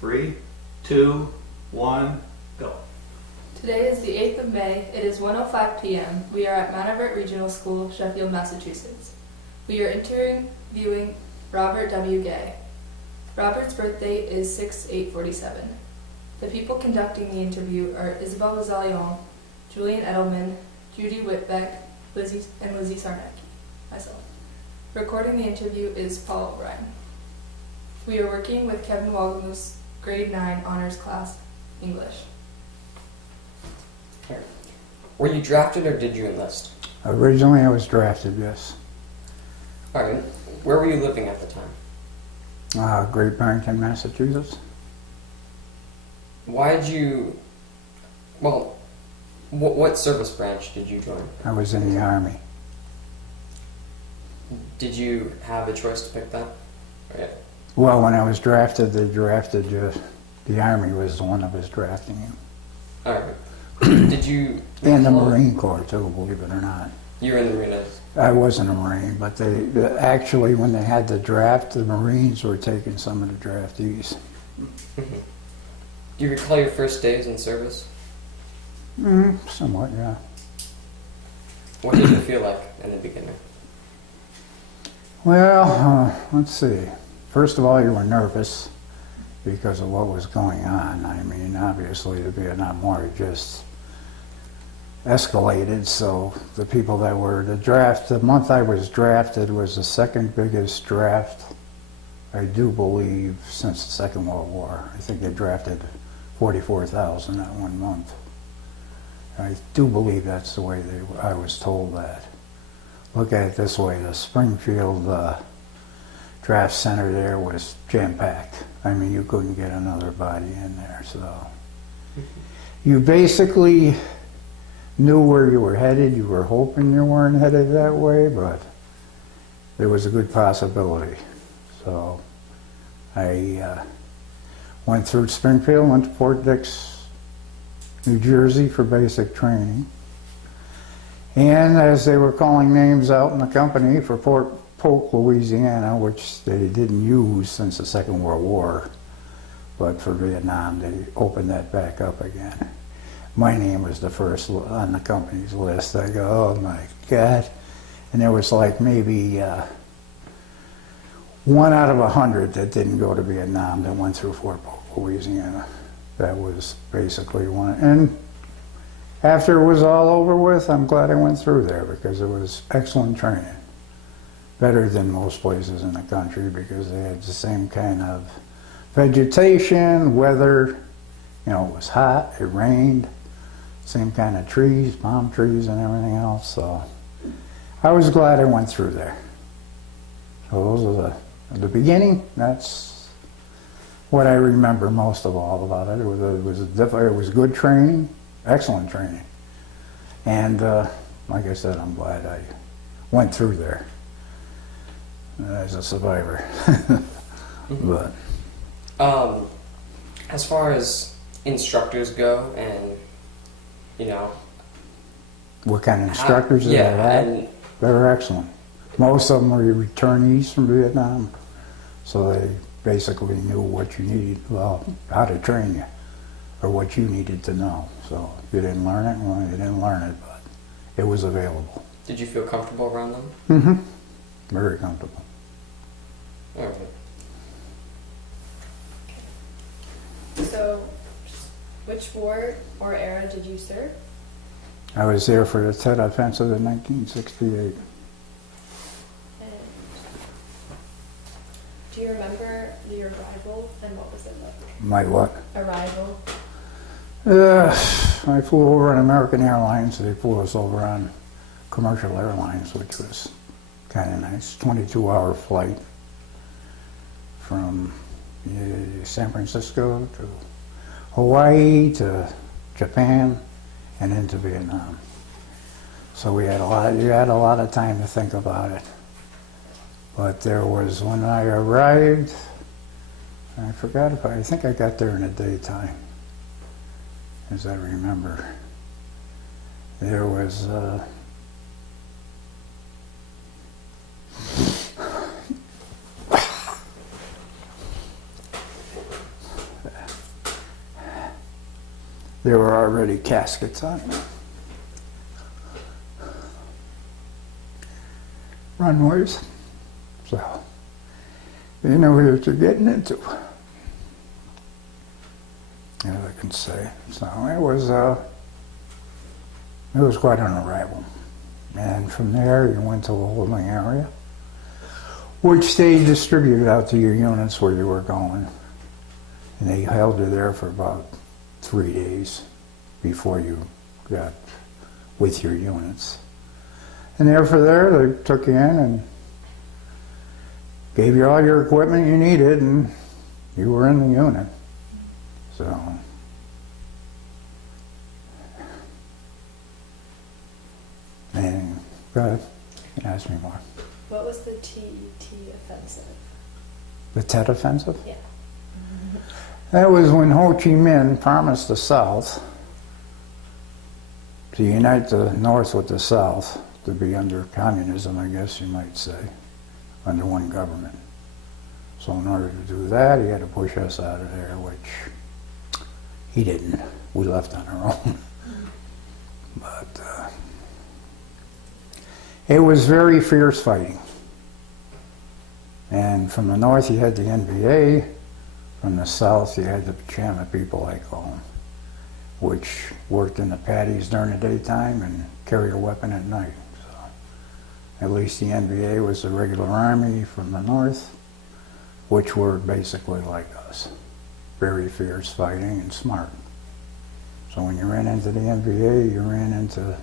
3, 2, 1, go. Today is the 8th of May. It is 1:05 p.m. We are at Mount Everett Regional School, Sheffield, Massachusetts. We are interviewing Robert W. Gay. Robert's birth date is 6/8/47. The people conducting the interview are Isabel Zalion, Julian Edelman, Judy Whitbeck, Lizzie Sarnecki, myself. Recording the interview is Paul O'Brien. We are working with Kevin Wagamus, grade 9 honors class, English. Were you drafted or did you enlist? Originally I was drafted, yes. Alright, where were you living at the time? Great Barrington, Massachusetts. Why did you, well, what service branch did you join? I was in the Army. Did you have a choice to pick that? Right. Well, when I was drafted, they drafted you. The Army was the one that was drafting you. Alright. Did you... And the Marine Corps, too, believe it or not. You were in the Marinas. I wasn't a Marine, but actually, when they had the draft, the Marines were taking some of the draftees. Do you recall your first days in service? Somewhat, yeah. What did it feel like in the beginning? Well, let's see. First of all, you were nervous because of what was going on. I mean, obviously, the Vietnam War had just escalated, so the people that were the month I was drafted was the second biggest draft, I do believe, since the Second World War. I think they drafted 44,000 that one month. I do believe that's the way I was told that. Look at it this way, the Springfield draft center there was jam-packed. I mean, you couldn't get another body in there, so. You basically knew where you were headed. You were hoping you weren't headed that way, but there was a good possibility. So I went through Springfield, went to Fort Dix, New Jersey for basic training. And as they were calling names out in the company for Fort Polk, Louisiana, which they didn't use since the Second World War, but for Vietnam, they opened that back up again. My name was the first on the company's list. I go, oh my God. And there was like maybe 1 out of 100 that didn't go to Vietnam that went through Fort Polk, Louisiana. That was basically one. And after it was all over with, I'm glad I went through there because it was excellent training. Better than most places in the country because they had the same kind of vegetation, weather. You know, it was hot, it rained, same kind of trees, palm trees and everything else. So I was glad I went through there. So those are the beginning. That's what I remember most of all about it. It was good training, excellent training. And like I said, I'm glad I went through there as a survivor. But as far as instructors go, and you know, what kind of instructors did I have? They were excellent. Most of them were returnees from Vietnam, so they basically knew what you needed, well, how to train you, or what you needed to know. So if you didn't learn it, well, you didn't learn it, but it was available. Did you feel comfortable around them? Mm-hmm. Very comfortable. All right. So, which war or era did you serve? I was there for the Tet Offensive in 1968. And do you remember your arrival and what was it like? My what? Arrival. I flew over on American Airlines. They flew us over on Commercial Airlines, which was kind of nice. 22-hour flight from San Francisco to Hawaii to Japan and into Vietnam. So you had a lot of time to think about it. But there was, when I arrived, I forgot if I think I got there in the daytime, as I remember. There was there were already caskets on. Runways. So, you know what you're getting into. As I can say. So it was quite an arrival. And from there you went to the holding area, which they distributed out to your units where you were going. And they held you there for about 3 days before you got with your units. And therefore there, they took you in and gave you all your equipment you needed, and you were in the unit. So, and go ahead, ask me more. What was the TET offensive? The Tet Offensive? Yeah. That was when Ho Chi Minh promised the South to unite the North with the South, to be under communism, I guess you might say, under one government. So in order to do that, he had to push us out of there, which he didn't. We left on our own. But it was very fierce fighting. And from the north, you had the NVA. From the south, you had the Pajama people, I call them, which worked in the paddies during the daytime and carried a weapon at night. So at least the NVA was the regular army from the north, which were basically like us. Very fierce fighting and smart. So when you ran into the NVA, you ran into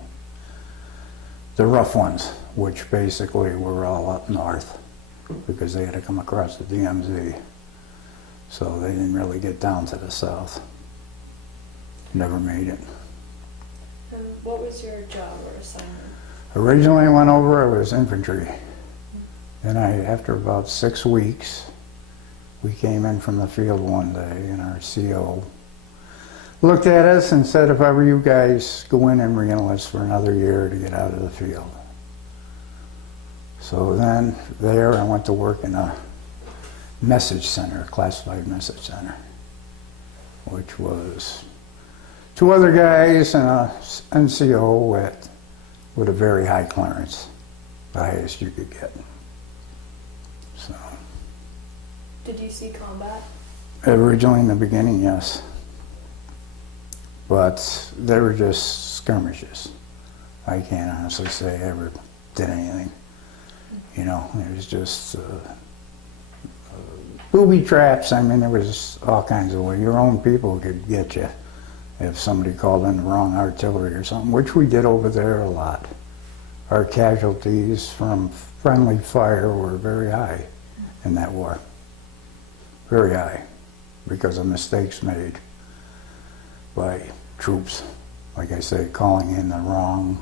the rough ones, which basically were all up north because they had to come across the DMZ. So they didn't really get down to the south. Never made it. And what was your job or assignment? Originally I went over, I was infantry. Then after about 6 weeks, we came in from the field one day and our CO looked at us and said, if I were you guys, go in and re-enlist for another year to get out of the field. So then there I went to work in a message center, a classified message center, which was 2 other guys and a NCO with a very high clearance, the highest you could get. So Did you see combat? originally in the beginning, yes. But they were just skirmishes. I can't honestly say I ever did anything. You know, it was just booby traps. I mean, there was all kinds of ways. Your own people could get you if somebody called in the wrong artillery or something, which we did over there a lot. Our casualties from friendly fire were very high in that war. Very high, because of mistakes made by troops, like I say, calling in the wrong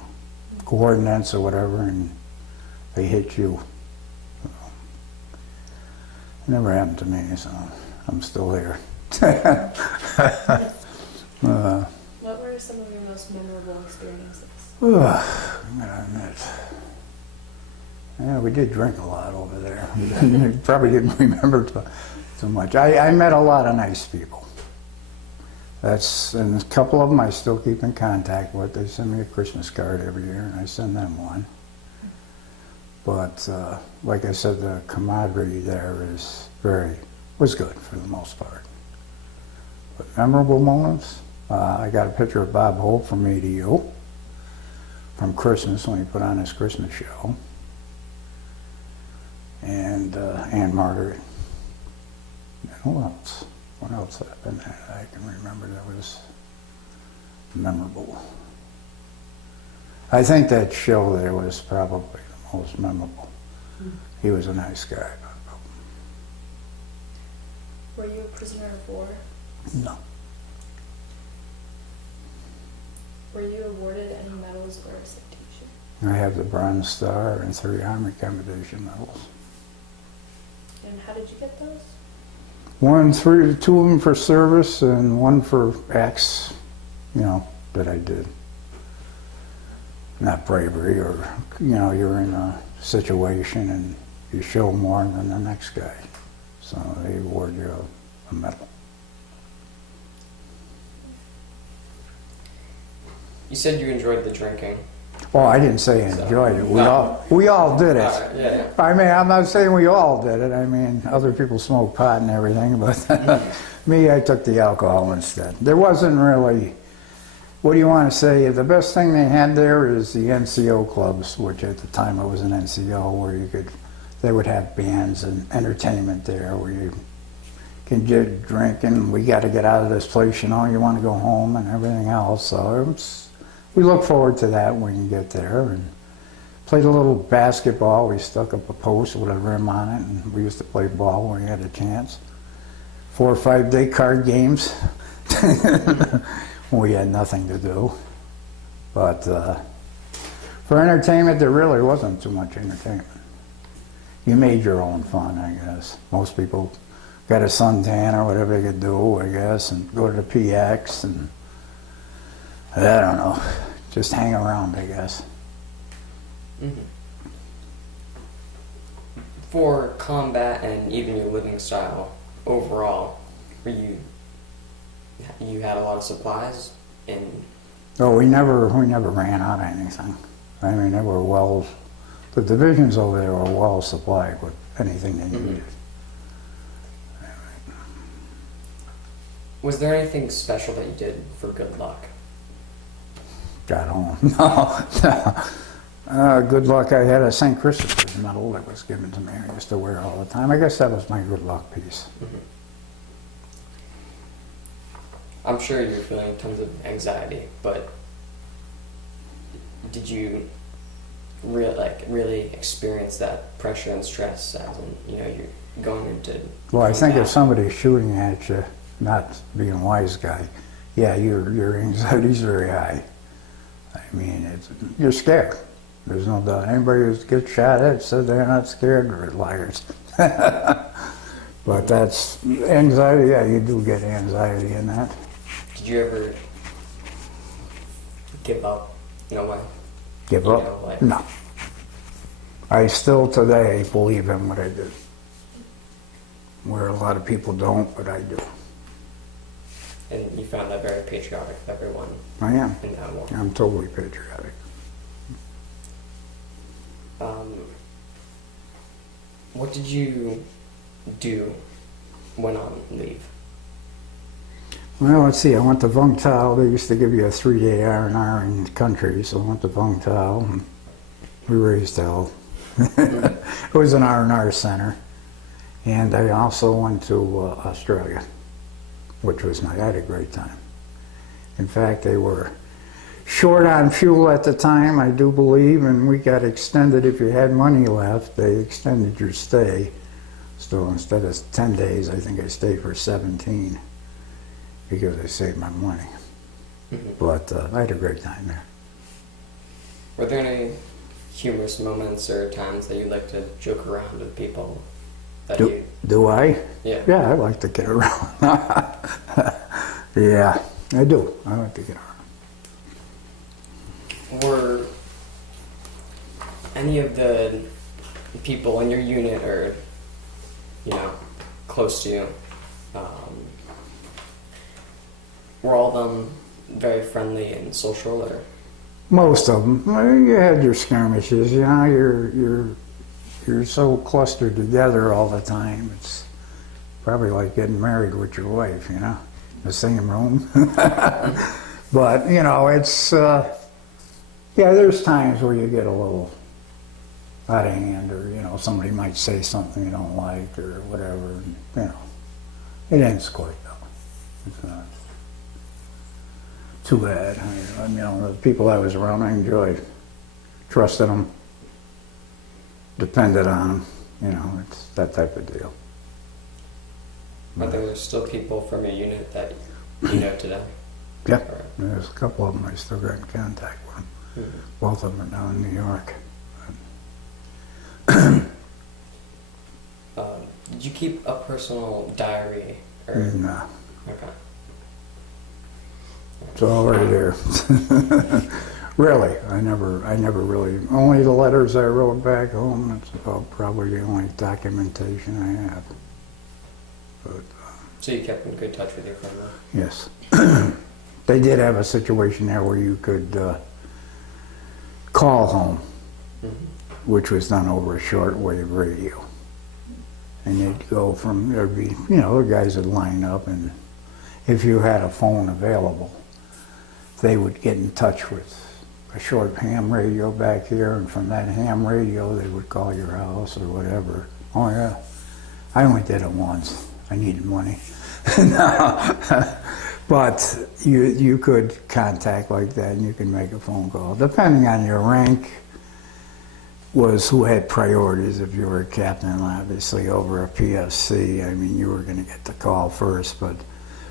coordinates or whatever, and they hit you. It never happened to me, so I'm still here. What were some of your most memorable experiences? I gotta admit. Yeah, we did drink a lot over there. You probably didn't remember too much. I met a lot of nice people. And a couple of them I still keep in contact with. They send me a Christmas card every year, and I send them one. But like I said, the camaraderie there was good for the most part. But memorable moments, I got a picture of Bob Hope from ADO from Christmas when he put on his Christmas show, and Ann Margaret. And who else? What else happened that I can remember that was memorable? I think that show there was probably the most memorable. He was a nice guy. Were you a prisoner of war? No. Were you awarded any medals or a citation? I have the Bronze Star and 3 Army Commendation medals. And how did you get those? 2 of them for service and 1 for acts, that I did. Not bravery, or, you're in a situation and you show more than the next guy. So they award you a medal. You said you enjoyed the drinking. Well, I didn't say enjoyed it. We all did it. Alright, yeah. I mean, I'm not saying we all did it. I mean, other people smoke pot and everything, but me, I took the alcohol instead. There wasn't really, what do you want to say? The best thing they had there is the NCO clubs, which at the time I was an NCO, where they would have bands and entertainment there where you can drink and we got to get out of this place, you know, you want to go home and everything else. So we look forward to that when you get there, and played a little basketball. We stuck up a post with a rim on it, and we used to play ball when we had a chance. 4 or 5 day card games when we had nothing to do. But for entertainment, there really wasn't too much entertainment. You made your own fun, I guess. Most people got a suntan or whatever they could do, I guess, and go to the PX and I don't know, just hang around, I guess. Mm-hmm. For combat and even your living style overall, you had a lot of supplies and Oh, we never ran out of anything. I mean, they were the divisions over there were well supplied with anything they needed. was there anything special that you did for good luck? Got home. No. Good luck. I had a St. Christopher's medal that was given to me. I used to wear it all the time. I guess that was my good luck piece. Mm-hmm. I'm sure you're feeling tons of anxiety, but did you really experience that pressure and stress as in, you're going into Well, I think combat? if somebody's shooting at you, not being a wise guy, yeah, your anxiety's very high. I mean, you're scared. There's no doubt. Anybody who gets shot at said they're not scared, they're liars. But that's anxiety. Yeah, you do get anxiety in that. Did you ever give up in a way? Give up? No. I still today believe in what I did. Where a lot of people don't, but I do. And you found that very patriotic of everyone I am. in that war. I'm totally patriotic. What did you do when on leave? Well, let's see. I went to Vung Tau. They used to give you a 3-day R&R in the country, so I went to Vung Tau. And we raised hell. It was an R&R center. And I also went to Australia, which was nice. I had a great time. In fact, they were short on fuel at the time, I do believe, and we got extended. If you had money left, they extended your stay. So instead of 10 days, I think I stayed for 17 because I saved my money. Mm-hmm. But I had a great time there. Were there any humorous moments or times that you like to joke around with people? That Do I? Yeah. Yeah, I like to get around. Yeah, I do. I like to get around. Were any of the people in your unit or, close to you, were all of them very friendly and social, or? Most of them. Well, you had your skirmishes. You're so clustered together all the time. It's probably like getting married with your wife, the same room. But, it's, there's times where you get a little out of hand, or, somebody might say something you don't like or whatever, and, it ends quick, though. It's not too bad. The people I was around, I enjoyed. Trusted them. Depended on them, it's that type of deal. Are there still people from your unit that you know today? Yeah, Or- there's a couple of them I still got in contact with them. Mhm. Both of them are down in New York. Did you keep a personal diary? Or And okay. it's all right there. Really, I never really, only the letters I wrote back home, that's about probably the only documentation I have. But, So you kept in good touch with your family. yes. They did have a situation there where you could call home, which was done over a shortwave radio. And you'd go from, there'd be, the guys would line up, and if you had a phone available, they would get in touch with a short ham radio back here, and from that ham radio they would call your house or whatever. Oh yeah, I only did it once. I needed money. No. But you could contact like that, and you can make a phone call. Depending on your rank was who had priorities. If you were a captain, obviously, over a PFC, I mean, you were going to get the call first. But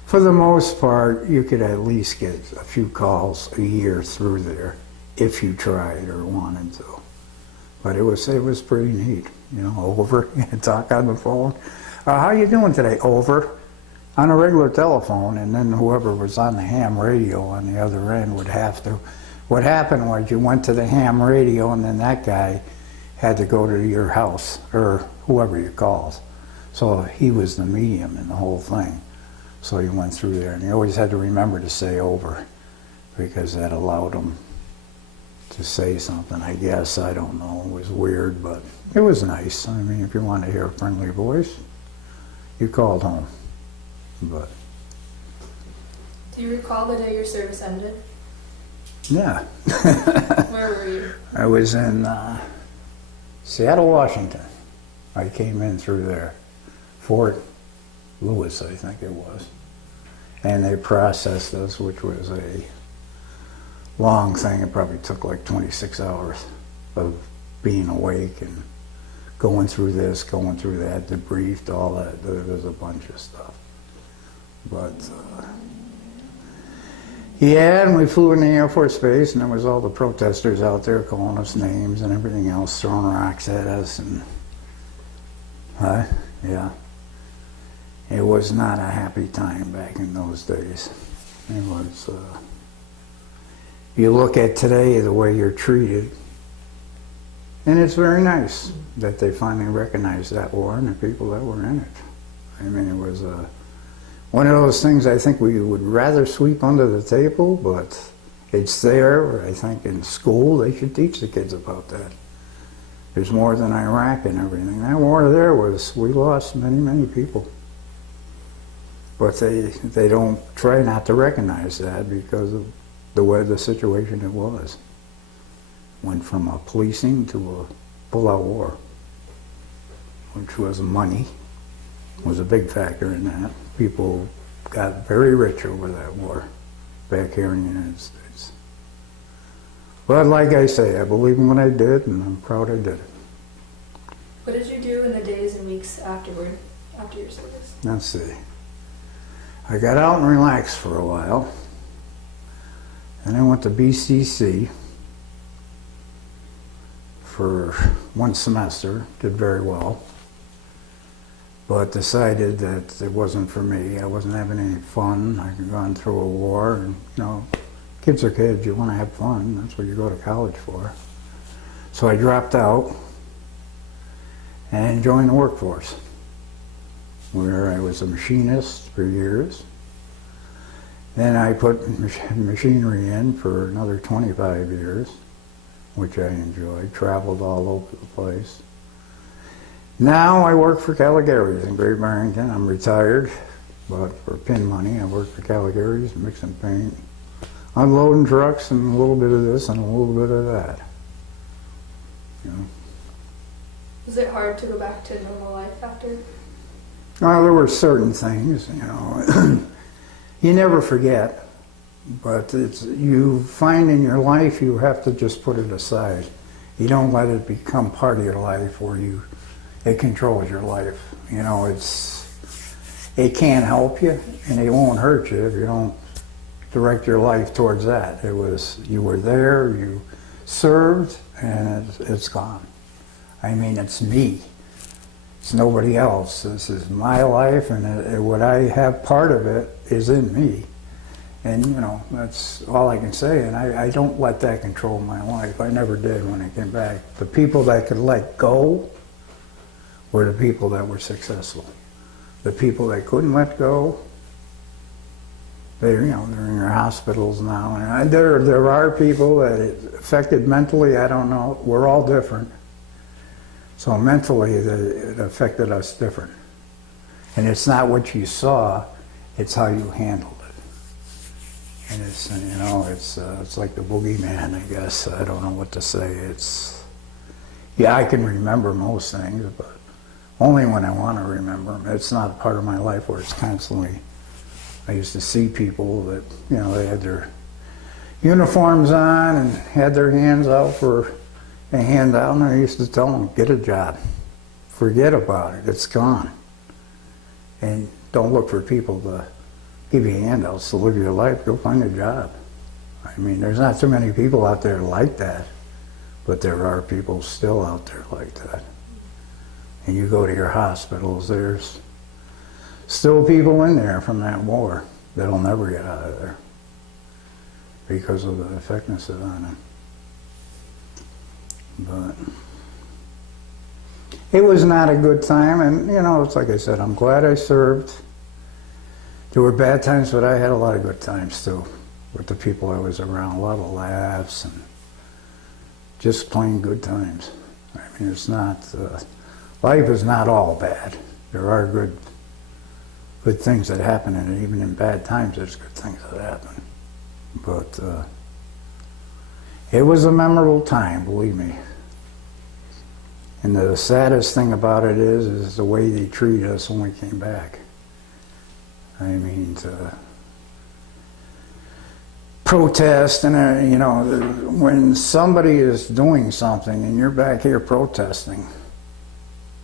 for the most part, you could at least get a few calls a year through there if you tried or wanted to. But it was pretty neat, over, talk on the phone. How you doing today? Over. On a regular telephone, and then whoever was on the ham radio on the other end would have to. What happened was you went to the ham radio, and then that guy had to go to your house, or whoever you called. So he was the medium in the whole thing. So you went through there, and you always had to remember to say over, because that allowed him to say something, I guess. I don't know. It was weird, but it was nice. I mean, if you wanted to hear a friendly voice, you called home. But Do you recall the day your service ended? yeah. Where were you? I was in Seattle, Washington. I came in through there. Fort Lewis, I think it was. And they processed us, which was a long thing. It probably took like 26 hours of being awake and going through this, going through that, debriefed, all that. There was a bunch of stuff. But yeah, and we flew in the Air Force Base, and there was all the protesters out there calling us names and everything else, throwing rocks at us, and yeah, it was not a happy time back in those days. It was. You look at today the way you're treated, and it's very nice that they finally recognized that war and the people that were in it. I mean, it was one of those things I think we would rather sweep under the table, but it's there. I think in school they should teach the kids about that. There's more than Iraq and everything. That war there we lost many, many people. But they don't try not to recognize that because of the way the situation it was. Went from a policing to a pull-out war, which was money, was a big factor in that. People got very rich over that war back here in the United States. But like I say, I believe in what I did, and I'm proud I did it. What did you do in the days and weeks after your service? Let's see. I got out and relaxed for a while. And I went to BCC for one semester, did very well. But decided that it wasn't for me. I wasn't having any fun. I had gone through a war, and kids are kids. You want to have fun. That's what you go to college for. So I dropped out and joined the workforce, where I was a machinist for years. Then I put machinery in for another 25 years, which I enjoyed. Traveled all over the place. Now I work for Calligary's in Great Barrington. I'm retired, but for pin money, I work for Calligary's, mixing paint, unloading trucks, and a little bit of this and a little bit of that. Was it hard to go back to normal life after? Well, there were certain things, you never forget, but you find in your life you have to just put it aside. You don't let it become part of your life where it controls your life. It can't help you and it won't hurt you if you don't direct your life towards that. You were there, you served, and it's gone. I mean, it's me. It's nobody else. This is my life, and what I have, part of it is in me. And, that's all I can say. And I don't let that control my life. I never did when I came back. The people that could let go were the people that were successful. The people that couldn't let go, they're in your hospitals now. And there are people that it affected mentally. I don't know. We're all different. So mentally, it affected us different. And it's not what you saw; it's how you handled it. And it's like the boogeyman, I guess. I don't know what to say. Yeah, I can remember most things, but only when I want to remember them. It's not a part of my life where it's constantly. I used to see people that, they had their uniforms on and had their hands out for a handout, and I used to tell them, get a job. Forget about it. It's gone. And don't look for people to give you handouts to live your life. Go find a job. I mean, there's not too many people out there like that, but there are people still out there like that. And you go to your hospitals, there's still people in there from that war that'll never get out of there because of the effectiveness on them. But it was not a good time, and it's like I said, I'm glad I served. There were bad times, but I had a lot of good times too with the people I was around. A lot of laughs and just plain good times. I mean, it's not life is not all bad. There are good things that happen, and even in bad times, there's good things that happen. But it was a memorable time, believe me. And the saddest thing about it is the way they treated us when we came back. I mean, to protest, and when somebody is doing something and you're back here protesting,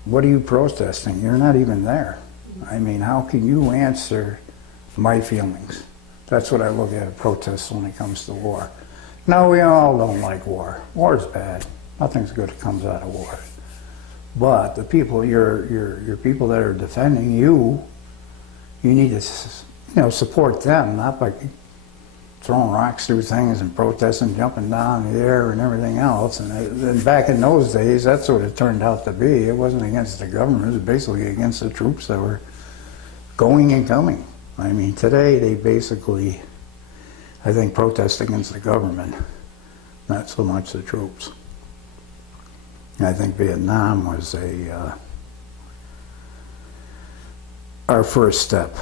what are you protesting? You're not even there. I mean, how can you answer my feelings? That's what I look at protests when it comes to war. No, we all don't like war. War is bad. Nothing's good that comes out of war. But the people, your people that are defending you, you need to, support them, not by throwing rocks through things and protesting, jumping down in the air and everything else. And back in those days, that's what it turned out to be. It wasn't against the government. It was basically against the troops that were going and coming. I mean, today they basically, I think, protest against the government, not so much the troops. And I think Vietnam was our first step.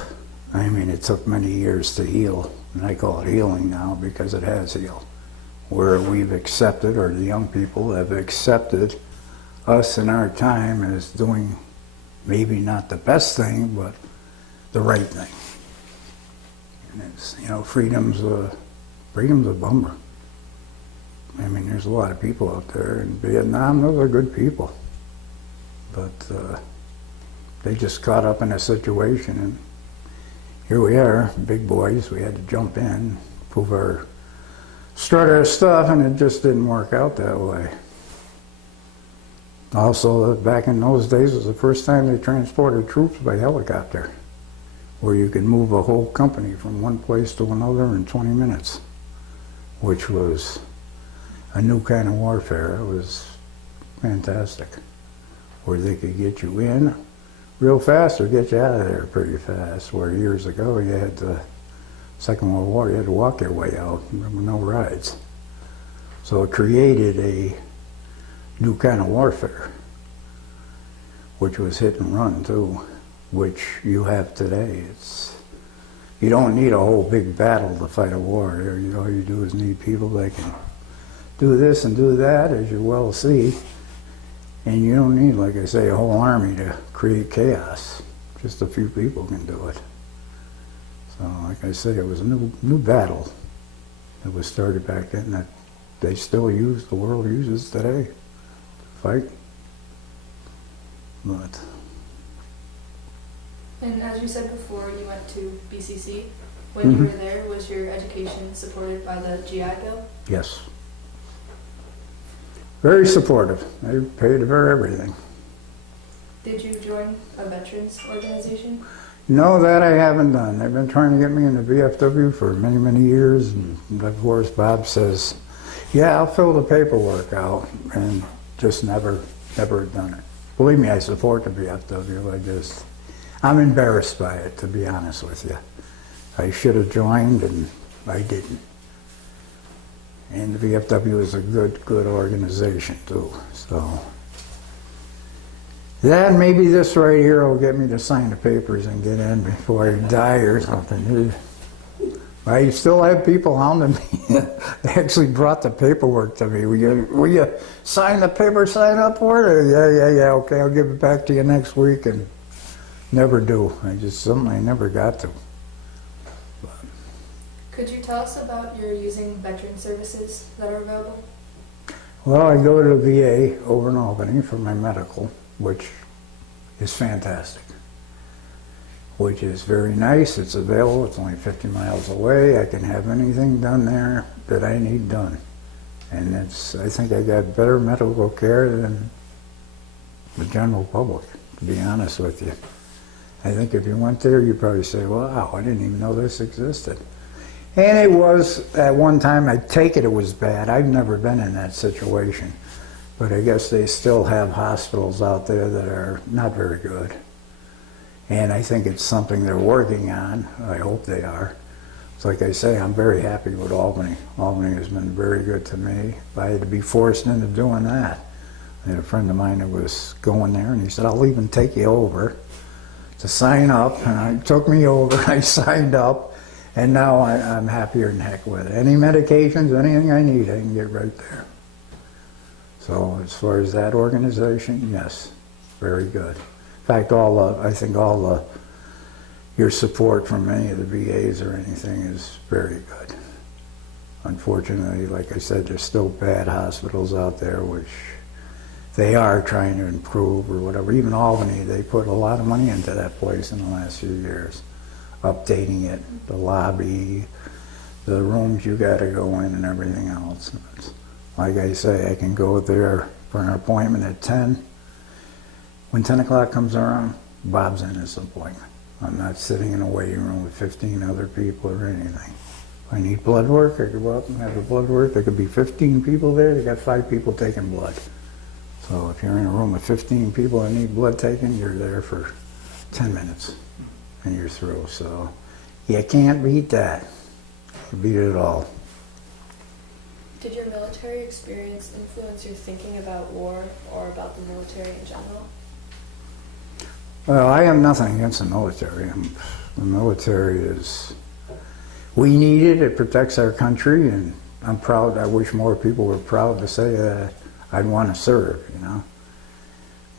I mean, it took many years to heal, and I call it healing now because it has healed. Where we've accepted, or the young people have accepted us in our time as doing maybe not the best thing, but the right thing. And it's, freedom's a bummer. I mean, there's a lot of people out there in Vietnam, those are good people. But they just caught up in a situation, and here we are, big boys, we had to jump in, start our stuff, and it just didn't work out that way. Also, back in those days was the first time they transported troops by helicopter, where you could move a whole company from one place to another in 20 minutes, which was a new kind of warfare. It was fantastic, where they could get you in real fast or get you out of there pretty fast, where years ago you had the Second World War, you had to walk your way out, there were no rides. So it created a new kind of warfare, which was hit and run too, which you have today. You don't need a whole big battle to fight a war. All you do is need people that can do this and do that, as you well see. And you don't need, like I say, a whole army to create chaos. Just a few people can do it. So, like I say, it was a new battle that was started back then that they still use, the world uses today to fight. But And as you said before, you went to BCC. When you were there, was your education supported by the GI Bill? yes. Very supportive. They paid for everything. Did you join a veterans organization? No, that I haven't done. They've been trying to get me into VFW for many, many years, and of course Bob says, yeah, I'll fill the paperwork out, and just never done it. Believe me, I support the VFW. I'm embarrassed by it, to be honest with you. I should have joined and I didn't. And the VFW is a good organization too, so. Then maybe this right here will get me to sign the papers and get in before I die or something. I still have people hounding me. They actually brought the paperwork to me. Will you sign the paper, sign up for it? Yeah, okay, I'll give it back to you next week, and never do. Something I never got to. Could you tell us about your using veteran services that are available? Well, I go to the VA over in Albany for my medical, which is fantastic. Which is very nice. It's available. It's only 50 miles away. I can have anything done there that I need done. And I think I got better medical care than the general public, to be honest with you. I think if you went there, you'd probably say, wow, I didn't even know this existed. And it was, at one time, I take it was bad. I've never been in that situation. But I guess they still have hospitals out there that are not very good. And I think it's something they're working on. I hope they are. It's like I say, I'm very happy with Albany. Albany has been very good to me. If I had to be forced into doing that. I had a friend of mine that was going there, and he said, I'll even take you over to sign up. And it took me over. I signed up, and now I'm happier than heck with it. Any medications, anything I need, I can get right there. So as far as that organization, yes, very good. In fact, I think your support from any of the VAs or anything is very good. Unfortunately, like I said, there's still bad hospitals out there, which they are trying to improve or whatever. Even Albany, they put a lot of money into that place in the last few years, updating it, the lobby, the rooms you got to go in, and everything else. Like I say, I can go there for an appointment at 10. When 10 o'clock comes around, Bob's in his appointment. I'm not sitting in a waiting room with 15 other people or anything. If I need blood work, I could go up and have the blood work. There could be 15 people there. They got 5 people taking blood. So if you're in a room with 15 people that need blood taken, you're there for 10 minutes and you're through. So you can't beat that. You beat it all. Did your military experience influence your thinking about war or about the military in general? Well, I have nothing against the military. The military is, we need it. It protects our country, and I'm proud. I wish more people were proud to say that I'd want to serve, you know.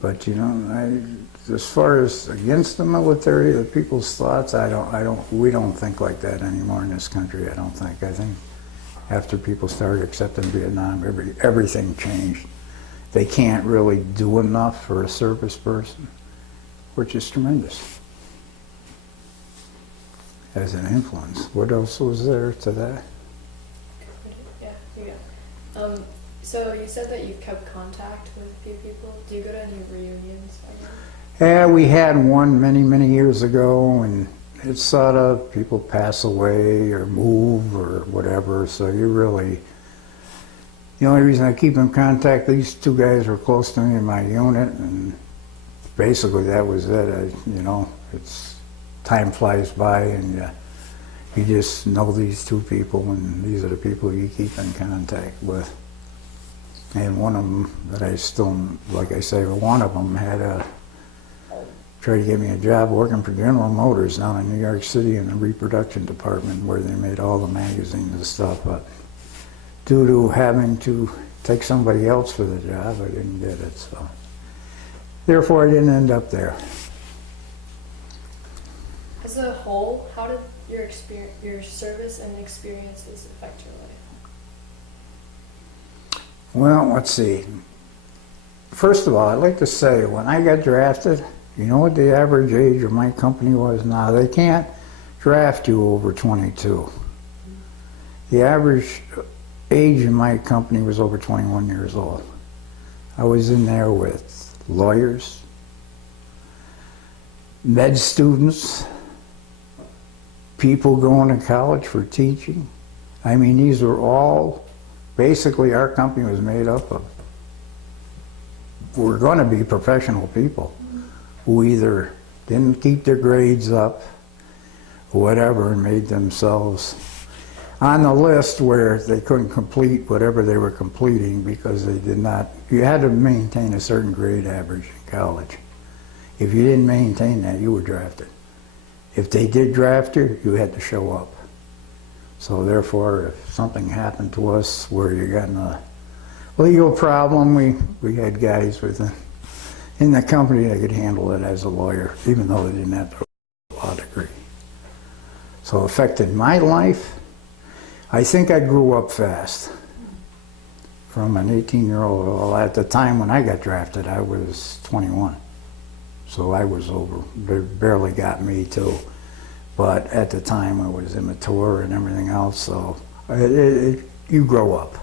But you know, as far as against the military, the people's thoughts, we don't think like that anymore in this country. I don't think. I think after people started accepting Vietnam, everything changed. They can't really do enough for a service person, which is tremendous as an influence. What else was there to that? Yeah, you go. So you said that you've kept contact with a few people. Do you go to any reunions? Yeah, we had one many years ago, and it's sort of people pass away or move or whatever, so the only reason I keep in contact, these 2 guys were close to me in my unit, and basically that was it. Time flies by, and you just know these 2 people, and these are the people you keep in contact with. And one of them that I still, like I say, one of them had tried to get me a job working for General Motors down in New York City in the reproduction department where they made all the magazines and stuff, but due to having to take somebody else for the job, I didn't get it, so therefore I didn't end up there. As a whole, how did your service and experiences affect your life? Well, let's see. First of all, I'd like to say, when I got drafted, you know what the average age of my company was? Now, they can't draft you over 22. The average age in my company was over 21 years old. I was in there with lawyers, med students, people going to college for teaching. I mean, these were all, basically our company was made up of, we're going to be professional people who either didn't keep their grades up whatever, and made themselves on the list where they couldn't complete whatever they were completing because they did not, you had to maintain a certain grade average in college. If you didn't maintain that, you were drafted. If they did draft you, you had to show up. So therefore, if something happened to us where you got in a legal problem, we had guys in the company that could handle it as a lawyer, even though they didn't have a law degree. So it affected my life. I think I grew up fast. From an 18-year-old, well, at the time when I got drafted, I was 21. So I was over, they barely got me too. But at the time I was immature and everything else, so you grow up.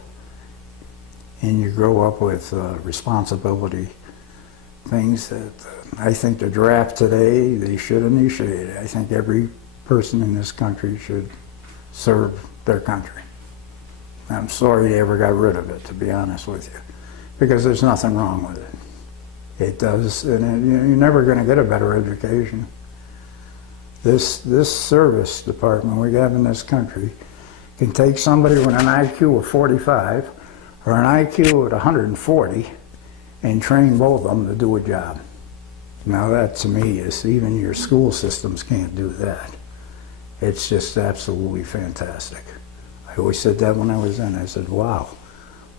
And you grow up with responsibility, things that I think the draft today, they should initiate it. I think every person in this country should serve their country. I'm sorry they ever got rid of it, to be honest with you, because there's nothing wrong with it. It does, and you're never going to get a better education. This service department we have in this country can take somebody with an IQ of 45 or an IQ at 140 and train both of them to do a job. Now that to me is, even your school systems can't do that. It's just absolutely fantastic. I always said that when I was in. I said, wow,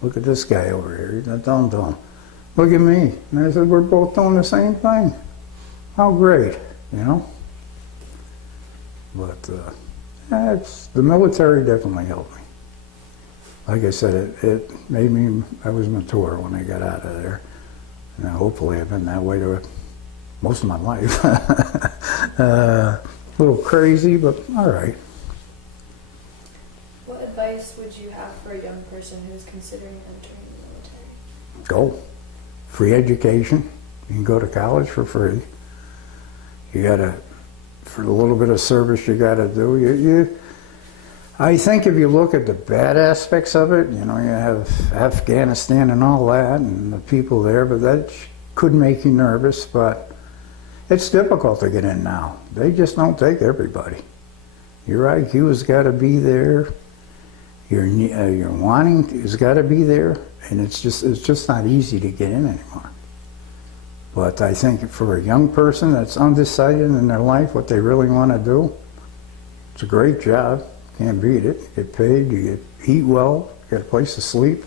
look at this guy over here. He's not dumb. Look at me. And I said, we're both doing the same thing. How great, you know? But the military definitely helped me. Like I said, it made me, I was mature when I got out of there. And hopefully I've been that way to most of my life. A little crazy, but all right. What advice would you have for a young person who's considering entering the military? Go. Free education. You can go to college for free. You gotta, for the little bit of service you gotta do, I think if you look at the bad aspects of it, you know, you have Afghanistan and all that, and the people there, but that could make you nervous, but it's difficult to get in now. They just don't take everybody. Your IQ has got to be there. Your wanting has got to be there, and it's just not easy to get in anymore. But I think for a young person that's undecided in their life what they really want to do, it's a great job. Can't beat it. You get paid, you eat well, you got a place to sleep.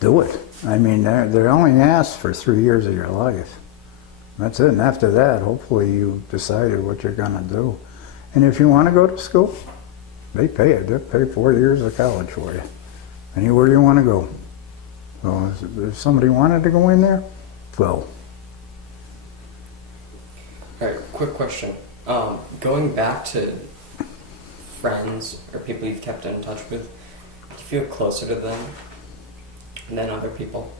Do it. I mean, they're only asked for 3 years of your life. That's it. And after that, hopefully you decided what you're going to do. And if you want to go to school, they pay it. They'll pay 4 years of college for you. Anywhere you want to go. So if somebody wanted to go in there, go. All right, quick question. Going back to friends or people you've kept in touch with, do you feel closer to them than other people?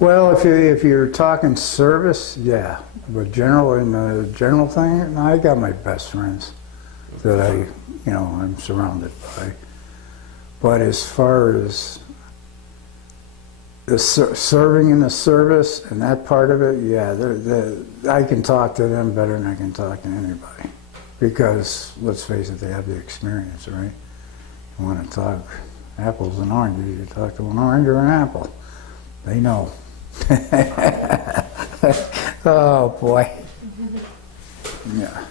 Well, if you're talking service, yeah. But in the general thing, I got my best friends that I'm surrounded by. But as far as the serving in the service and that part of it, yeah, I can talk to them better than I can talk to anybody. Because, let's face it, they have the experience, right? You want to talk apples and oranges, you talk to an orange or an apple. They know. Oh, boy. Yeah.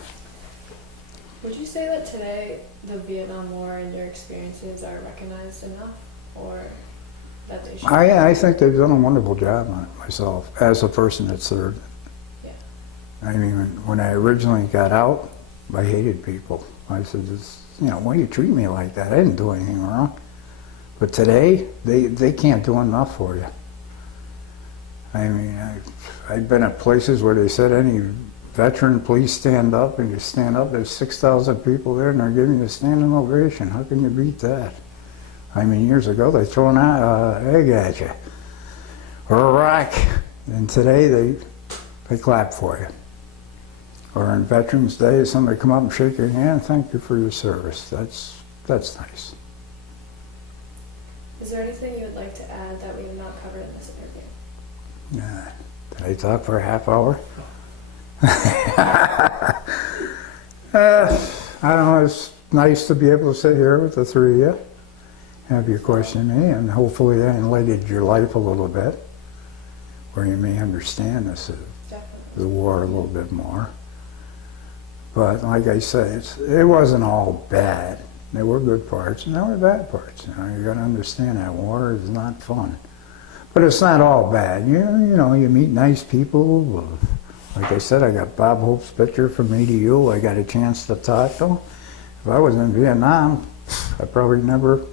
Would you say that today the Vietnam War and your experiences are recognized enough, or that they should? I think they've done a wonderful job on it myself, as a person that served. Yeah. I mean, when I originally got out, I hated people. I said, why do you treat me like that? I didn't do anything wrong. But today, they can't do enough for you. I mean, I've been at places where they said, any veteran, please stand up, and you stand up, there's 6,000 people there, and they're giving you a standing ovation. How can you beat that? I mean, years ago, they throw an egg at you, or a rock, and today they clap for you. Or on Veterans Day, somebody come up and shake your hand, thank you for your service. That's nice. Is there anything you would like to add that we have not covered in this interview? Did I talk for a half hour? I don't know, it's nice to be able to sit here with the three of you, have you question me, and hopefully that enlightened your life a little bit, where you may understand this, Definitely. the war a little bit more. But like I said, it wasn't all bad. There were good parts and there were bad parts. You know, you got to understand that war is not fun. But it's not all bad. You know, you meet nice people. Like I said, I got Bob Hope's picture from EDU. I got a chance to talk to him. If I was in Vietnam, I probably never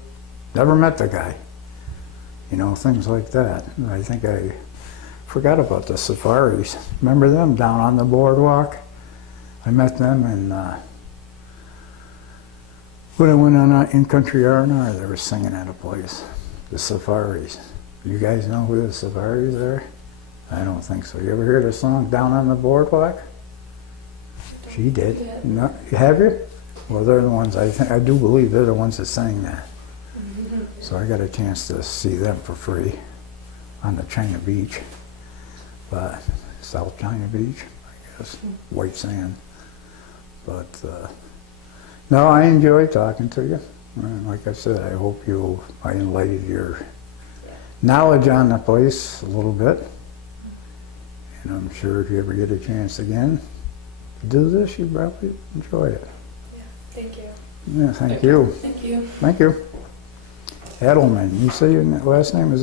met the guy. You know, things like that. And I think I forgot about the safaris. Remember them down on the boardwalk? I met them in, when I went on in Country R&R, they were singing at a place, the Safaris. You guys know who the Safaris are? I don't think so. You ever hear the song Down on the Boardwalk? She did. Yeah. No, have you? Well, they're the ones, I do believe they're the ones that sang that. So I got a chance to see them for free on the China Beach, but South China Beach, I guess, white sand. But no, I enjoy talking to you. And like I said, I hope I enlightened your knowledge on the place a little bit. And I'm sure if you ever get a chance again to do this, you probably enjoy it. Yeah. Thank you. Yeah, thank you. Thank you. Thank you. Edelman, you say your last name is